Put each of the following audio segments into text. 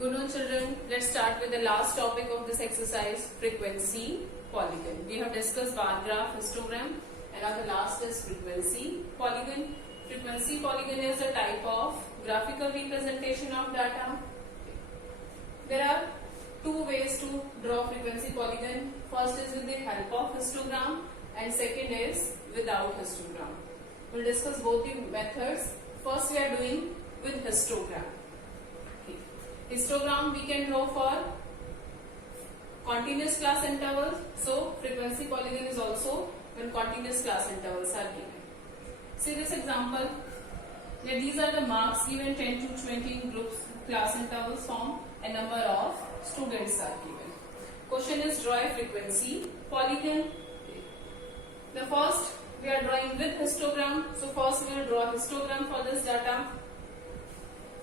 Good on children. Let's start with the last topic of this exercise, frequency polygon. We have discussed bar graph, histogram, and now the last is frequency polygon. Frequency polygon is a type of graphical representation of data. There are two ways to draw frequency polygon. First is with the help of histogram and second is without histogram. We'll discuss both the methods. First we are doing with histogram. Histogram we can draw for continuous class intervals. So frequency polygon is also when continuous class intervals are given. See this example. Here these are the marks given 10 to 20 in groups class intervals form and number of students are given. Question is draw a frequency polygon. The first we are drawing with histogram. So first we will draw histogram for this data.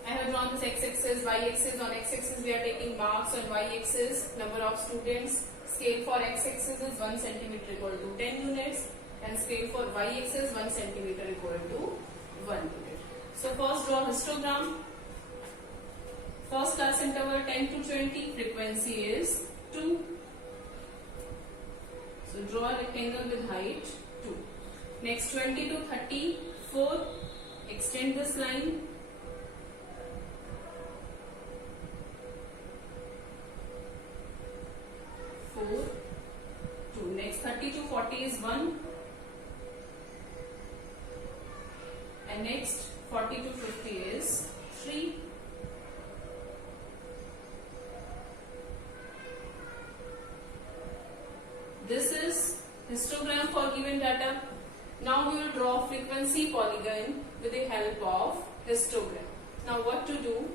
I have drawn this x-axis, y-axis. On x-axis we are taking marks, on y-axis number of students. Scale for x-axis is 1 centimeter equal to 10 units and scale for y-axis 1 centimeter equal to 1 unit. So first draw histogram. First class interval 10 to 20, frequency is 2. So draw a rectangle with height 2. Next 20 to 30, 4. Extend this line. Next 30 to 40 is 1 and next 40 to 50 is 3. This is histogram for given data. Now we will draw frequency polygon with the help of histogram. Now what to do?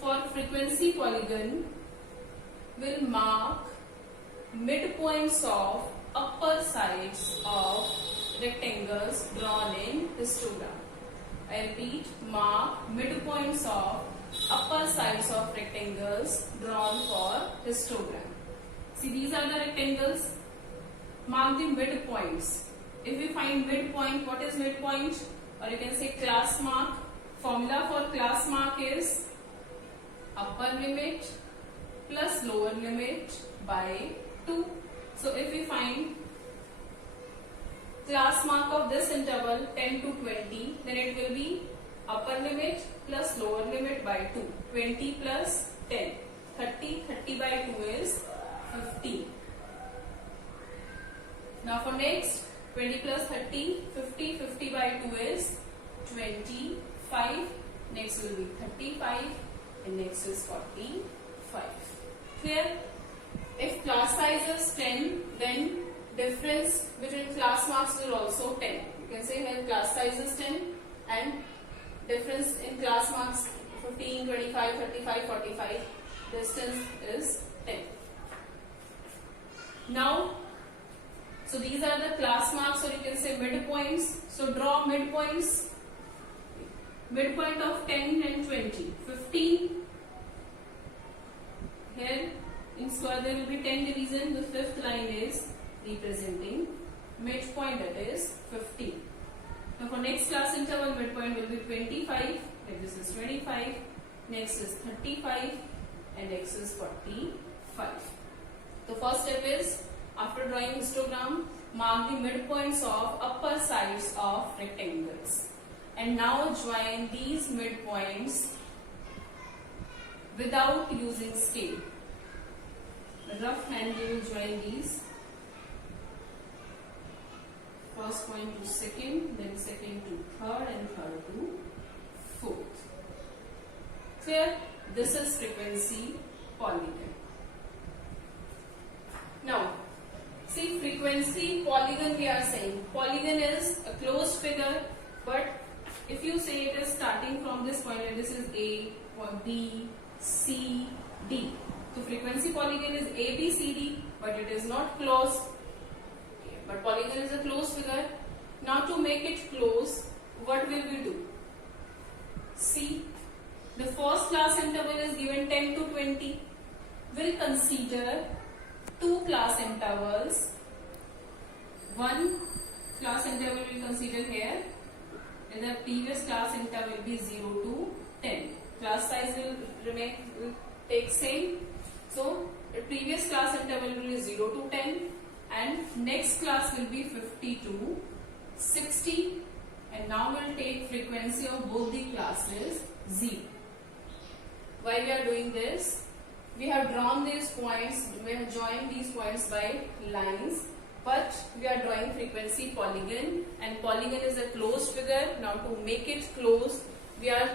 For frequency polygon, we'll mark midpoints of upper sides of rectangles drawn in histogram. I repeat, mark midpoints of upper sides of rectangles drawn for histogram. See, these are the rectangles. Mark the midpoints. If we find midpoint, what is midpoint? Or you can say class mark. Formula for class mark is upper limit plus lower limit by 2. So if we find class mark of this interval 10 to 20, then it will be upper limit plus lower limit by 2. 20 plus 10. 30. 30 by 2 is 50. Now for next 20 plus 30, 50. 50 by 2 is 25. Next will be 35 and next is 45. Clear? If class size is 10, then difference between class marks will also 10. You can say here class size is 10 and difference in class marks 15, 25, 35, 45. Distance is 10. Now, so these are the class marks, or you can say midpoints. So draw midpoints. Midpoint of 10 and 20. 15. Here in square there will be 10 division. The fifth line is representing midpoint, that is 15. Now for next class interval, midpoint will be 25. Like this is 25. Next is 35 and next is 45. The first step is, after drawing histogram, mark the midpoints of upper sides of rectangles. And now join these midpoints without using scale. Rough hand you will join these. First point to second, then second to third and third to fourth. Clear? This is frequency polygon. Now, see, frequency polygon we are saying. Polygon is a closed figure, but if you say it is starting from this point, and this is A, B, C, D. So frequency polygon is A, B, C, D, but it is not closed. But polygon is a closed figure. Now to make it close, what will we do? See, the first class interval is given 10 to 20. We'll consider two class intervals. One class interval we will consider here. In the previous class interval will be 0 to 10. class size will take same. So the previous class interval will be 0 to 10 and next class will be 50 to 60, and now we'll take frequency of both the classes 0. Why we are doing this? We have drawn these points, we have joined these points by lines, but we are drawing frequency polygon, and polygon is a closed figure. Now to make it closed, we are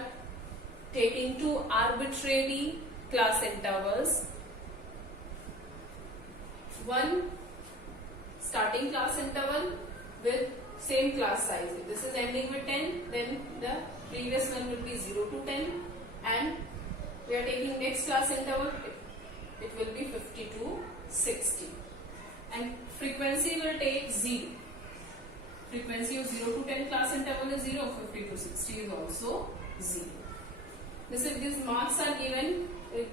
taking two arbitrary class intervals. One starting class interval with same class size. If this is ending with 10, then the previous one will be 0 to 10, and we are taking next class interval, it will be 50 to 60, and frequency will take 0. Frequency of 0 to 10 class interval is 0, 50 to 60 is also 0. This if these marks are given,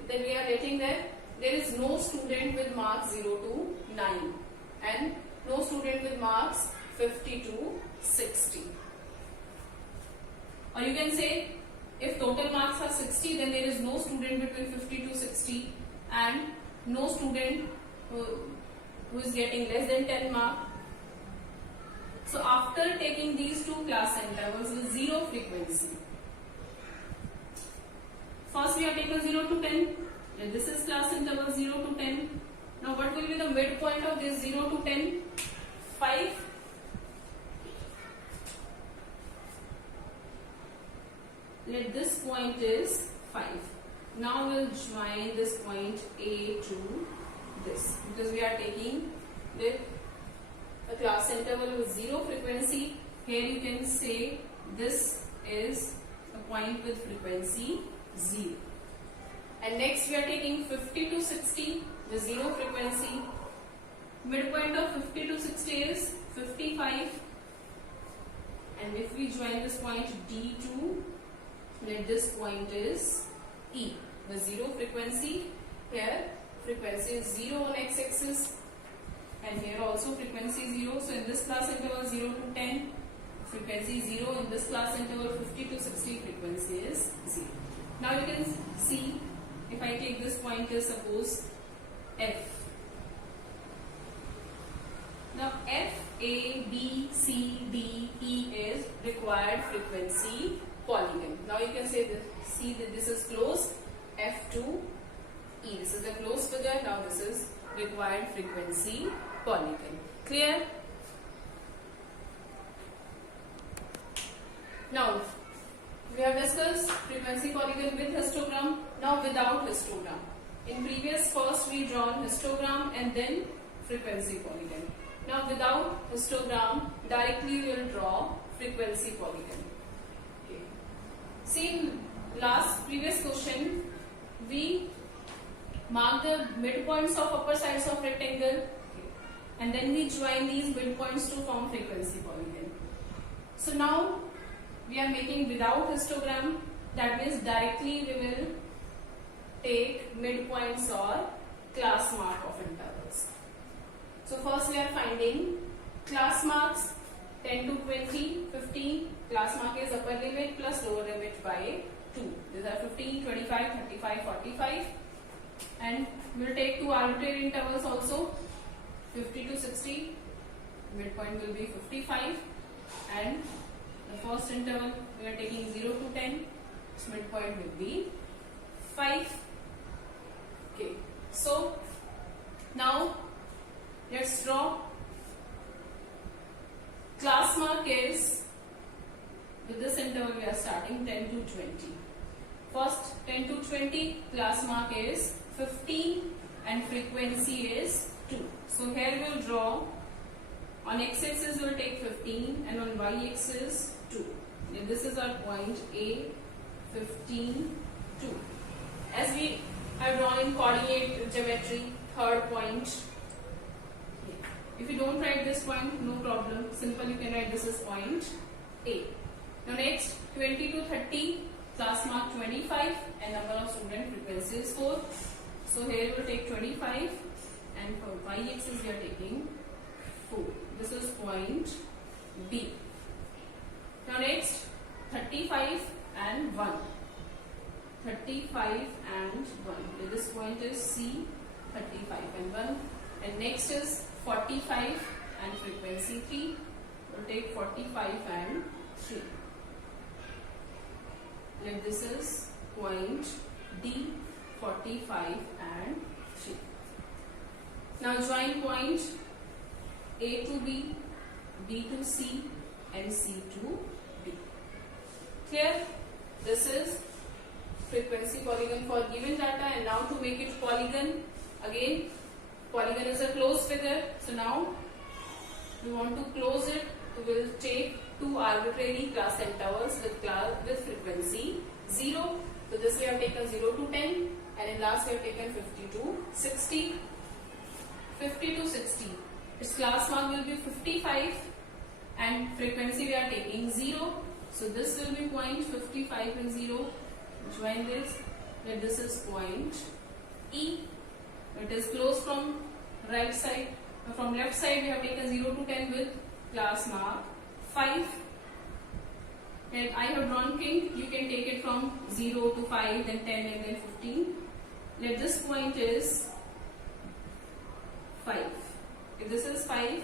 then we are getting that there is no student with marks 0 to 9 and no student with marks 50 to 60. Or you can say, if total marks are 60, then there is no student between 50 to 60 and no student who is getting less than 10 marks. So after taking these two class intervals with 0 frequency, first we are taking 0 to 10, and this is class interval 0 to 10. Now what will be the midpoint of this 0 to 10? 5. Let this point is 5. Now we'll join this point A to this, because we are taking a class interval with 0 frequency. Here you can say this is a point with frequency 0. And next we are taking 50 to 60 with 0 frequency. Midpoint of 50 to 60 is 55. And if we join this point D2, let this point is E with 0 frequency. Here frequency is 0 on x-axis, and here also frequency 0. So in this class interval 0 to 10, frequency 0. In this class interval 50 to 60, frequency is 0. Now you can see, if I take this point as suppose F. Now F, A, B, C, D, E is required frequency polygon. Now you can say this, see that this is closed, F to E. This is the closed figure. Now this is required frequency polygon. Clear? Now we have discussed frequency polygon with histogram. Now without histogram. In previous first we drawn histogram and then frequency polygon. Now without histogram, directly we will draw frequency polygon. Okay. See, in previous question, we mark the midpoints of upper sides of rectangle, and then we join these midpoints to form frequency polygon. So now we are making without histogram. That means directly we will take midpoints or class mark of intervals. So first we are finding class marks 10 to 20, 15. Class mark is upper limit plus lower limit by 2. These are 15, 25, 35, 45. And we will take two arbitrary intervals also, 50 to 60. Midpoint will be 55. And the first interval we are taking 0 to 10. Its midpoint will be 5. Okay. So now let's draw. Class mark is, with this interval we are starting 10 to 20. First 10 to 20, class mark is 15 and frequency is 2. So here we will draw, on x-axis we will take 15 and on y-axis 2. And this is our point A, 15, 2. As we have drawn in coordinate geometry, third point. If you don't write this point, no problem. Simple, you can write this as point A. Now next, 20 to 30, class mark 25 and number of student frequency is 4. So here we will take 25 and for y-axis we are taking 4. This is point B. Now next, 35 and 1. 35 and 1. This point is C, 35 and 1. And next is 45 and frequency 3. We'll take 45 and 3. Let this is point D, 45 and 3. Now join point A to B, B to C and C to D. Clear? This is frequency polygon for given data, and now to make it polygon, again polygon is a closed figure, so now we want to close it. We will take two arbitrary class intervals with frequency 0. So this we have taken 0 to 10, and in last we have taken 50 to 60. 50 to 60. Its class mark will be 55 and frequency we are taking 0. So this will be point 55 and 0. Join this. Let this is point E. It is closed from right side. From left side we have taken 0 to 10 with class mark 5. And I have drawn kink. You can take it from 0 to 5, then 10 and then 15. Let this point is 5. If this is 5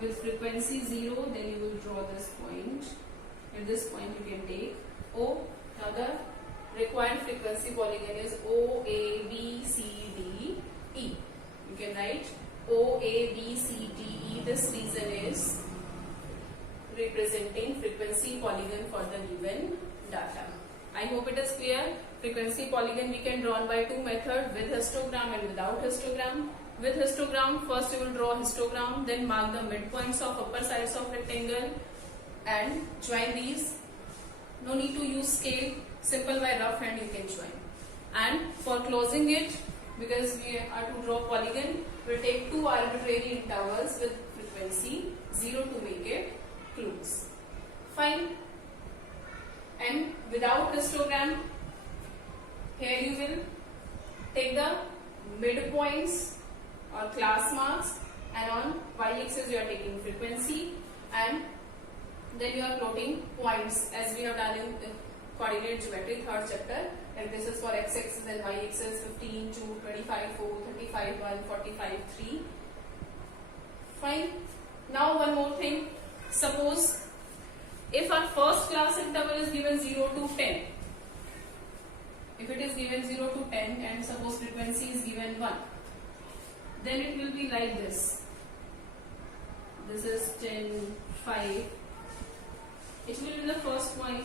with frequency 0, then you will draw this point. At this point you can take O. Now the required frequency polygon is O, A, B, C, D, E. You can write O, A, B, C, D, E. This reason is representing frequency polygon for the given data. I hope it is clear. Frequency polygon we can draw by two methods, with histogram and without histogram. With histogram, first you will draw histogram, then mark the midpoints of upper sides of rectangle and join these. No need to use scale, simple by rough hand you can join. And for closing it, because we are to draw polygon, we will take two arbitrary intervals with frequency 0 to make it close. Fine. And without histogram, here you will take the midpoints or class marks, and on y-axis you are taking frequency, and then you are plotting points as we have done in coordinate geometry 3rd chapter. And this is for x-axis and y-axis 15, 2, 25, 4, 35, 1, 45, 3. Fine. Now one more thing. Suppose if our first class interval is given 0 to 10, if it is given 0 to 10 and suppose frequency is given 1, then it will be like this. This is 10, 5. It will be the first point,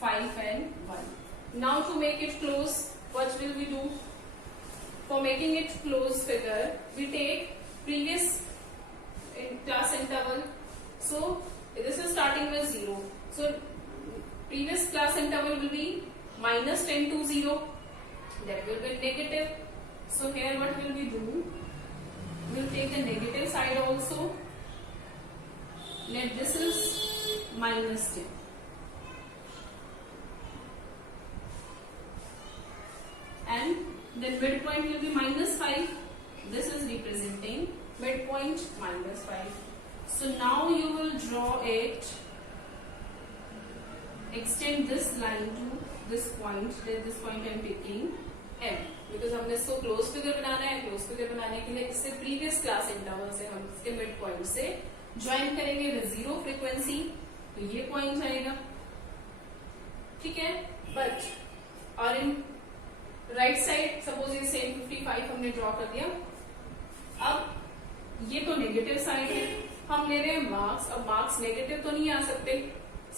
5 and 1. Now to make it close, what will we do? For making it close figure, we take previous class interval. So this is starting with 0. So previous class interval will be minus 10 to 0. That will be negative. So here what will we do? We will take the negative side also. Let this is minus 10. And then midpoint will be minus 5. This is representing midpoint minus 5. So now you will draw it, extend this line to this point. Then this point I am taking M, because हमने इसको close figure बनाना है. Close figure बनाने के लिए इससे previous class interval से हम इसके मिड पॉइंट से ज्वाइन करेंगे विद 0 फ्रीक्वेंसी, तो ये पॉइंट आएगा. ठीक है. बट और इन राइट साइड सपोज ये सेम 55 हमने ड्रॉ कर दिया. अब ये तो नेगेटिव साइड है, हम ले रहे हैं मार्क्स. अब मार्क्स नेगेटिव तो नहीं आ सकते.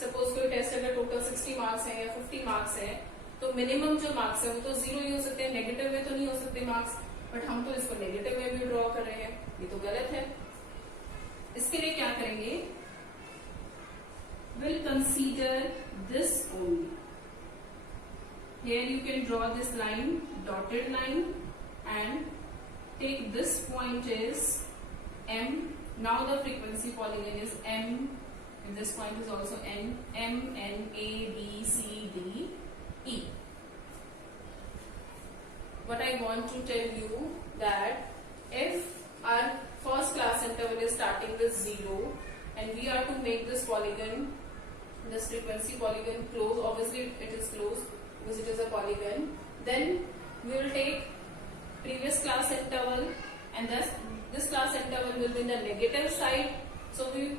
सपोज कोई टेस्ट अगर टोटल 60 मार्क्स है या 50 मार्क्स है, तो मिनिमम जो मार्क्स है वो तो 0 ही हो सकते हैं, नेगेटिव में तो नहीं हो सकते मार्क्स. बट हम तो इसको नेगेटिव में भी ड्रॉ कर रहे हैं, ये तो गलत है. इसके लिए क्या करेंगे? Will consider this only. Here you can draw this line, dotted line, and take this point is M. Now the frequency polygon is M, and this point is also N. M, N, A, B, C, D, E. What I want to tell you that if our first class interval is starting with 0 and we are to make this polygon this frequency polygon close. Obviously it is closed because it is a polygon. Then we will take previous class interval, and thus this class interval will be in the negative side. So we,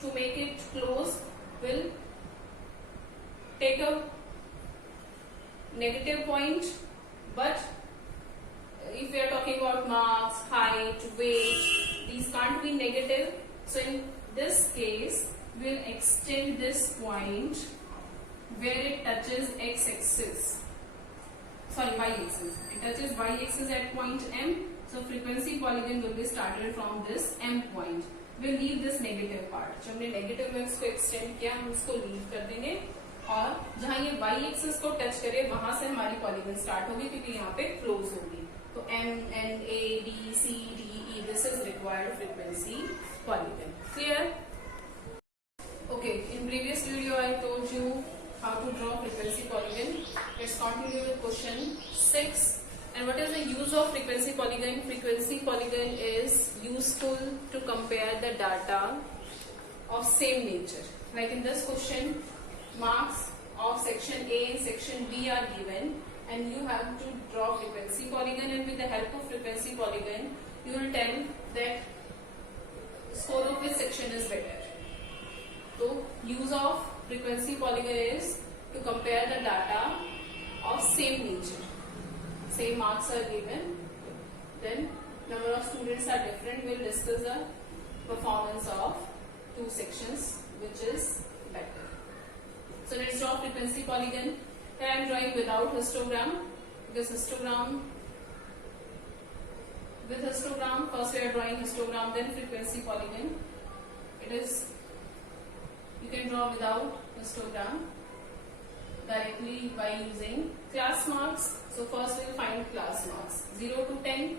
to make it close, will take a negative point, but if we are talking about marks, height, weight, these can't be negative. So in this case, we'll extend this point where it touches x-axis. Sorry, y-axis. It touches y-axis at point M. So frequency polygon will be started from this M point. We'll leave this negative part. जो हमने negative में इसको extend किया, हम इसको leave कर देंगे, और जहाँ ये y-axis को touch करे वहां से हमारी polygon start होगी, क्योंकि यहाँ पे close होगी. तो M, N, A, B, C, D, E. This is required frequency polygon. Clear? Okay. In previous video, I told you how to draw frequency polygon. Let's continue with question 6. And what is the use of frequency polygon? Frequency polygon is useful to compare the data of same nature. Like in this question, marks of section A and section B are given, and you have to draw frequency polygon, and with the help of frequency polygon, you will tell that score of which section is better. So use of frequency polygon is to compare the data of same nature. Same marks are given, then number of students are different. We'll discuss the performance of two sections, which is better. So let's draw frequency polygon. Here I am drawing without histogram, because histogram, with histogram, first we are drawing histogram, then frequency polygon. It is, you can draw without histogram directly by using class marks. So first we will find class marks. 0 to 10,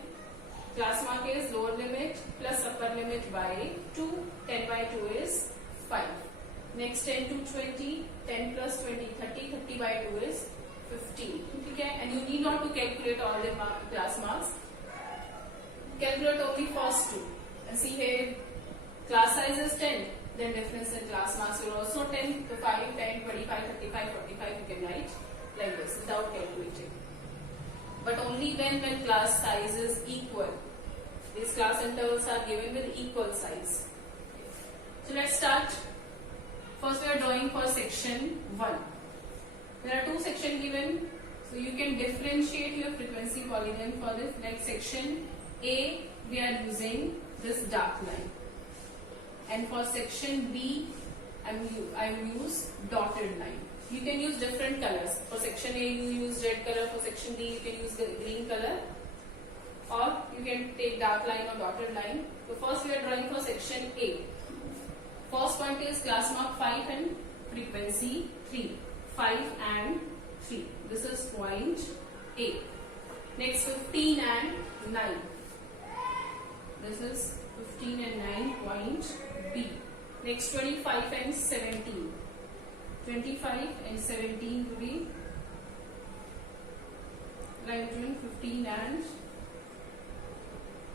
class mark is lower limit plus upper limit by 2. 10 by 2 is 5. Next 10 to 20, 10 plus 20, 30, 30 by 2 is 15. Okay? And you need not to calculate all the class marks. Calculate only first two. And see here, class size is 10. Then difference in class marks will also 10 to 5, 10, 25, 35, 45. You can write like this without calculating. But only when class size is equal. These class intervals are given with equal size. So let's start. First we are drawing for section 1. There are two sections given. So you can differentiate your frequency polygon for this. Like section A, we are using this dark line. And for section B, I use dotted line. You can use different colors. For section A, you use red color. For section B, you can use the green color. Or you can take dark line or dotted line. So first we are drawing for section A. First point is class mark 5 and frequency 3. 5 and 3. This is point A. Next 15 and 9. This is 15 and 9 point B. Next 25 and 17. 25 and 17 to be line between 15 and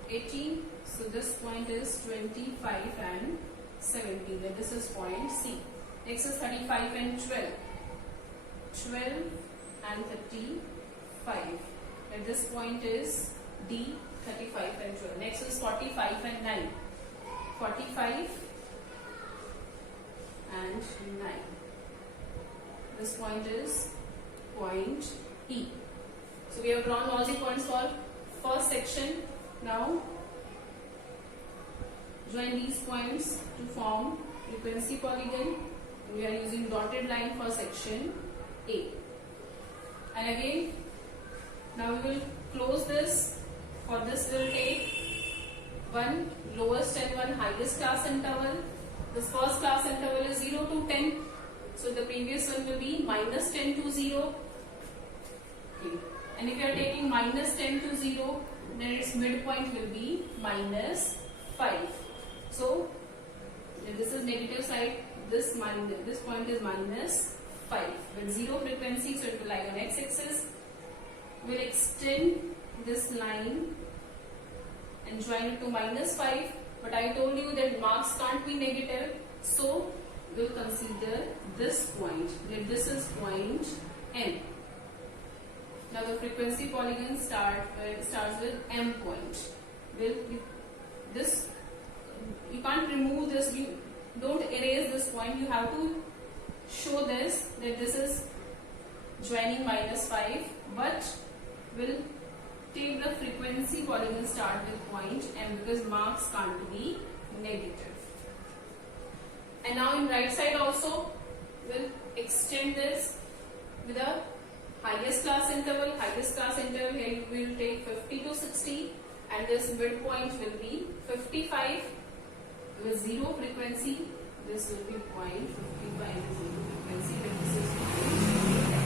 18. So this point is 25 and 17. And this is point C. Next is 35 and 12. 12 and 35. And this point is D. 35 and 12. Next is 45 and 9. 45 and 9. This point is point E. So we have drawn all the points for first section. Now join these points to form frequency polygon. We are using dotted line for section A. And again, now we will close this. For this we will take one lowest and one highest class interval. This first class interval is 0 to 10. So the previous one will be minus 10 to 0. Okay. And if you are taking minus 10 to 0, then its midpoint will be minus 5. So this is negative side. This point is minus 5. With 0 frequency, so it will lie on x-axis. We will extend this line and join it to minus 5. But I told you that marks can't be negative. So will consider this point, that this is point N. Now the frequency polygon starts with M point. This, you can't remove this, you don't erase this point, you have to show this, that this is joining -5, but will take the frequency polygon start with point M, because marks can't be negative. And now in right side also we'll extend this with a highest class interval. Highest class interval here we will take 50 to 60, and this midpoint will be 55 with 0 frequency. This will be point 55 with 0 frequency, but this is point.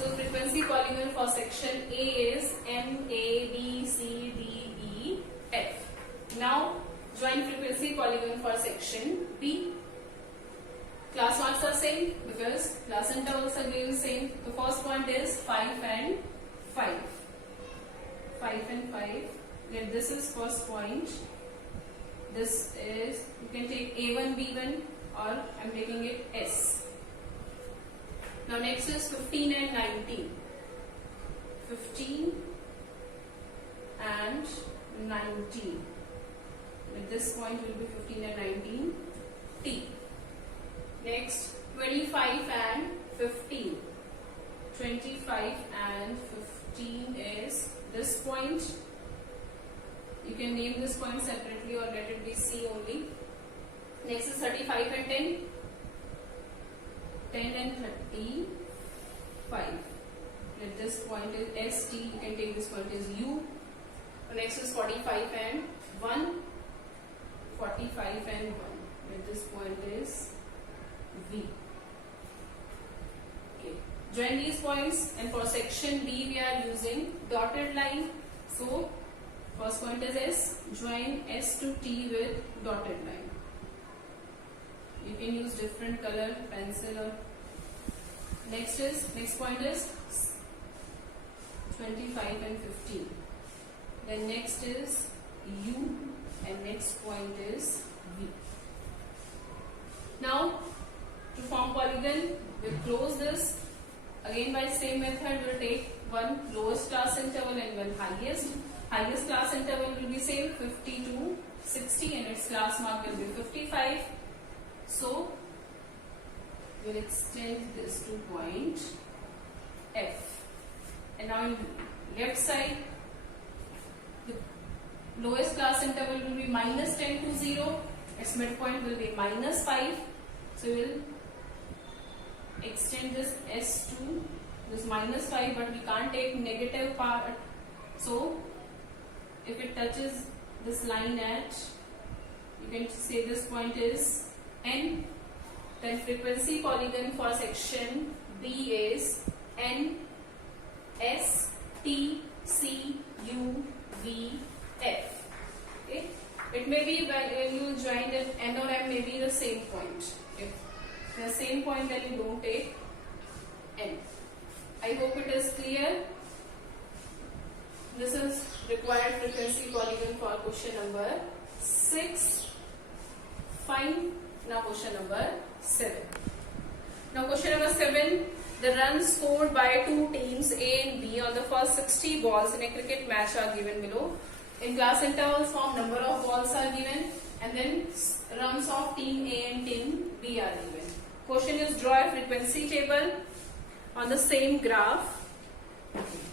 So frequency polygon for section A is M, A, B, C, D, E, F. Now join frequency polygon for section B. Class marks are same because class intervals are given same. The first point is 5 and 5. 5 and 5. Then this is first point. This is, you can take A1, B1, or I am taking it S. Now next is 15 and 19. 15 and 19. At this point will be 15 and 19 T. Next 25 and 15. 25 and 15 is this point. You can name this point separately or let it be C only. Next is 35 and 10. 10 and 35. Let this point is ST. You can take this point as U. Next is 45 and 1. 45 and 1. Let this point is V. Okay. Join these points, and for section B we are using dotted line. So first point is S. Join S to T with dotted line. You can use different color pencil or next point is 25 and 15. Then next is U, and next point is V. Now to form polygon, we'll close this. Again by same method, we'll take one lowest class interval and one highest. Highest class interval will be same 50 to 60, and its class mark will be 55. So we'll extend this to point F. And now in left side, the lowest class interval will be -10 to 0. Its midpoint will be -5. So we'll extend this S to this -5, but we can't take negative part. So if it touches this line at, you can say this point is N. Then frequency polygon for section B is N, S, T, C, U, V, F. Okay. It may be when you join it, N or M may be the same point. If the same point, then you don't take N. I hope it is clear. This is required frequency polygon for question number 6. Fine. Now question number 7. Now question number 7. The runs scored by two teams A and B on the first 60 balls in a cricket match are given below. In class intervals form, number of balls are given, and then runs of team A and team B are given. Question is draw a frequency table on the same graph.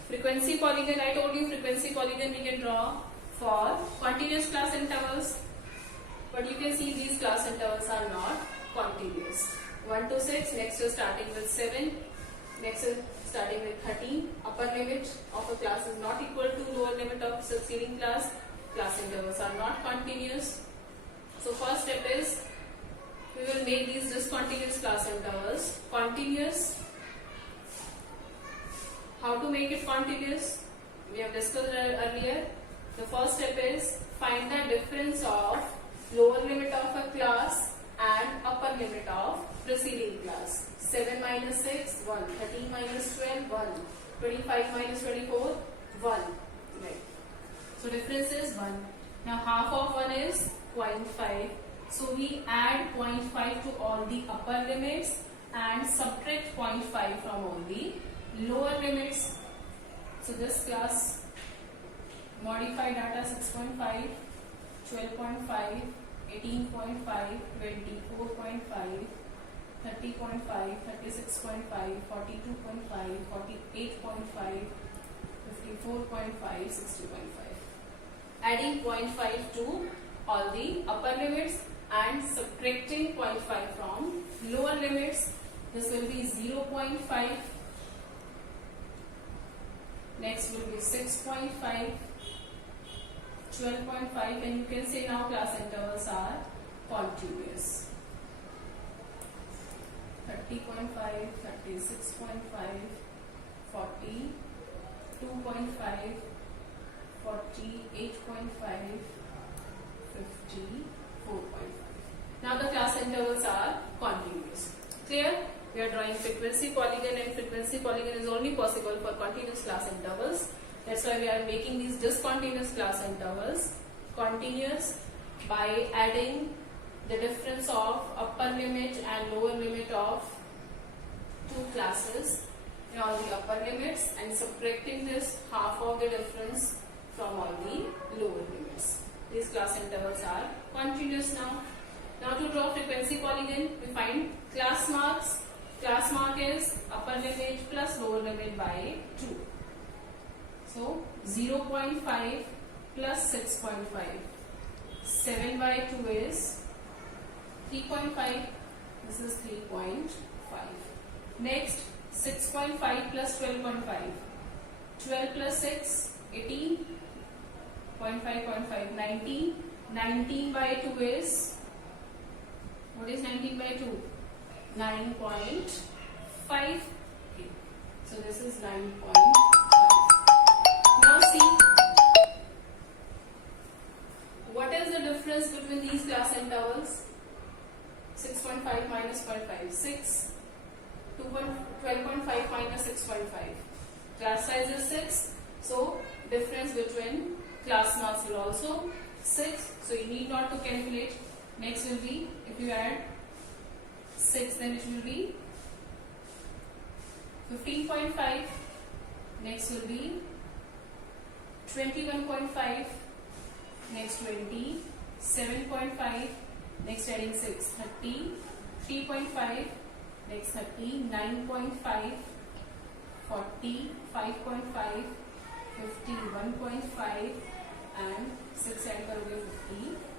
Frequency polygon, I told you frequency polygon we can draw for continuous class intervals, but you can see these class intervals are not continuous. 1 to 6, next is starting with 7, next is starting with 13. Upper limit of a class is not equal to lower limit of succeeding class. Class intervals are not continuous. So first step is we will make these discontinuous class intervals continuous. How to make it continuous? We have discussed earlier. The first step is find the difference of lower limit of a class and upper limit of preceding class. 7 minus 6, 1. 13 minus 12, 1. 25 minus 24, 1. Right. So difference is 1. Now half of 1 is 0.5. So we add 0.5 to all the upper limits and subtract 0.5 from all the lower limits. So this class modify data 6.5, 12.5, 18.5, 24.5, 30.5, 36.5, 42.5, 48.5, 54.5, 60.5. Adding 0.5 to all the upper limits and subtracting 0.5 from lower limits. This will be 0.5. Next will be 6.5, 12.5, and you can say now class intervals are continuous. 30.5, 36.5, 40, 2.5, 48.5, 50, 4.5. Now the class intervals are continuous. Clear? We are drawing frequency polygon, and frequency polygon is only possible for continuous class intervals. That's why we are making these discontinuous class intervals continuous by adding the difference of upper limit and lower limit of two classes in all the upper limits and subtracting this half of the difference from all the lower limits. These class intervals are continuous now. Now to draw frequency polygon, we find class marks. Class mark is upper limit plus lower limit by 2. So 0.5 plus 6.5. 7 by 2 is 3.5. This is 3.5. Next 6.5 plus 12.5. 12 plus 6, 18. 0.5, 19. 19 by 2 is, what is 19 by 2? 9.5. Okay. So this is 9.5. Now see, what is the difference between these class intervals? 6.5 minus 0.5, 6. 12.5 minus 6.5. Class size is 6. So difference between class marks will also 6. So you need not to calculate. Next will be, if you add 6, then it will be 15.5. Next will be 21.5. Next 20. 7.5. Next adding 6. 30. 3.5. Next 30. 9.5. 40. 5.5. 50. 1.5. And 6 add करोगे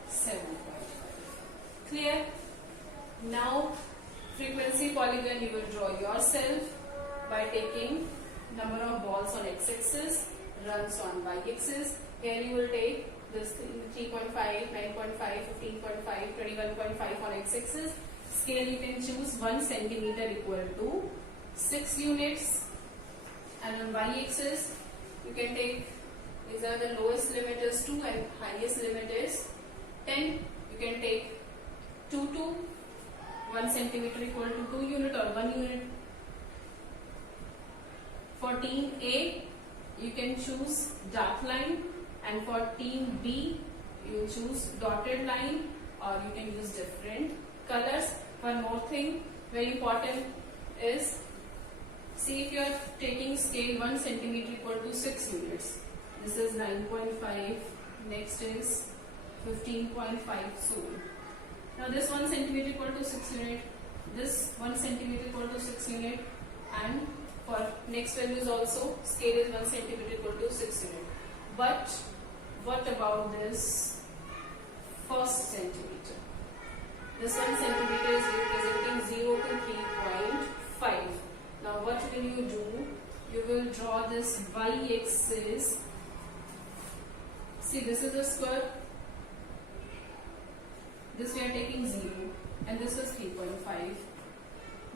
57.5. Clear? Now frequency polygon you will draw yourself by taking number of balls on x-axis, runs on y-axis. Here you will take this 3.5, 9.5, 15.5, 21.5 on x-axis. Scale you can choose 1 centimeter equal to 6 units, and on y-axis you can take, these are the lowest limit is 2 and highest limit is 10. You can take 2 to 1 centimeter equal to 2 unit or 1 unit. For team A, you can choose dark line, and for team B, you choose dotted line, or you can use different colors. One more thing, very important is, see if you are taking scale 1 centimeter equal to 6 units. This is 9.5, next is 15.5, so now this 1 centimeter equal to 6 unit, this 1 centimeter equal to 6 unit, and for next values also scale is 1 centimeter equal to 6 unit. But what about this first centimeter? This 1 centimeter is representing 0 to 3.5. Now what will you do? You will draw this y-axis. See, this is a square. This we are taking 0, and this is 3.5.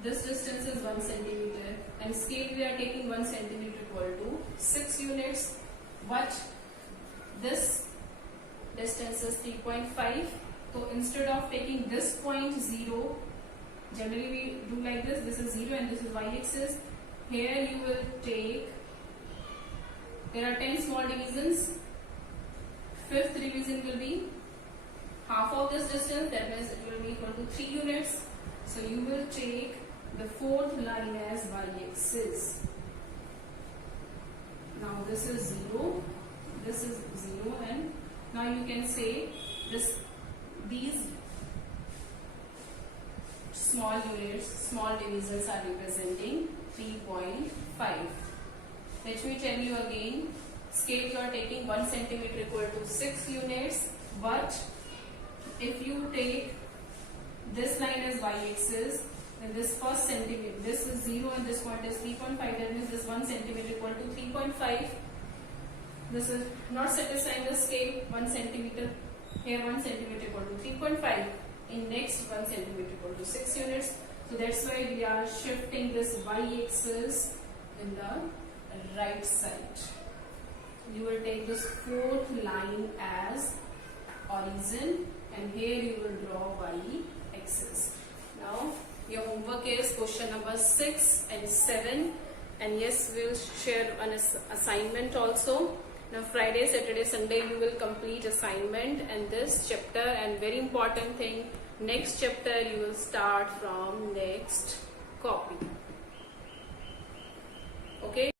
This distance is 1 centimeter, and scale we are taking 1 centimeter equal to 6 units. But this distance is 3.5. So instead of taking this point 0, generally we do like this. This is 0 and this is y-axis. Here you will take, there are 10 small divisions. Fifth division will be half of this distance, that means it will be equal to 3 units. So you will take the fourth line as y-axis. Now this is 0, this is 0, and now you can say these small units, small divisions are representing 3.5. Let me tell you again, scale you are taking 1 centimeter equal to 6 units, but if you take this line as y-axis, then this first centimeter, this is 0 and this point is 3.5, that means this 1 centimeter equal to 3.5. This is not satisfying the scale, 1 centimeter, here 1 centimeter equal to 3.5, in next 1 centimeter equal to 6 units. So that's why we are shifting this y-axis in the right side. You will take this fourth line as origin, and here you will draw y-axis. Now your homework is question number 6 and 7, and yes, we will share an assignment also. Now Friday, Saturday, Sunday you will complete assignment and this chapter, and very important thing, next chapter you will start from next copy. Okay.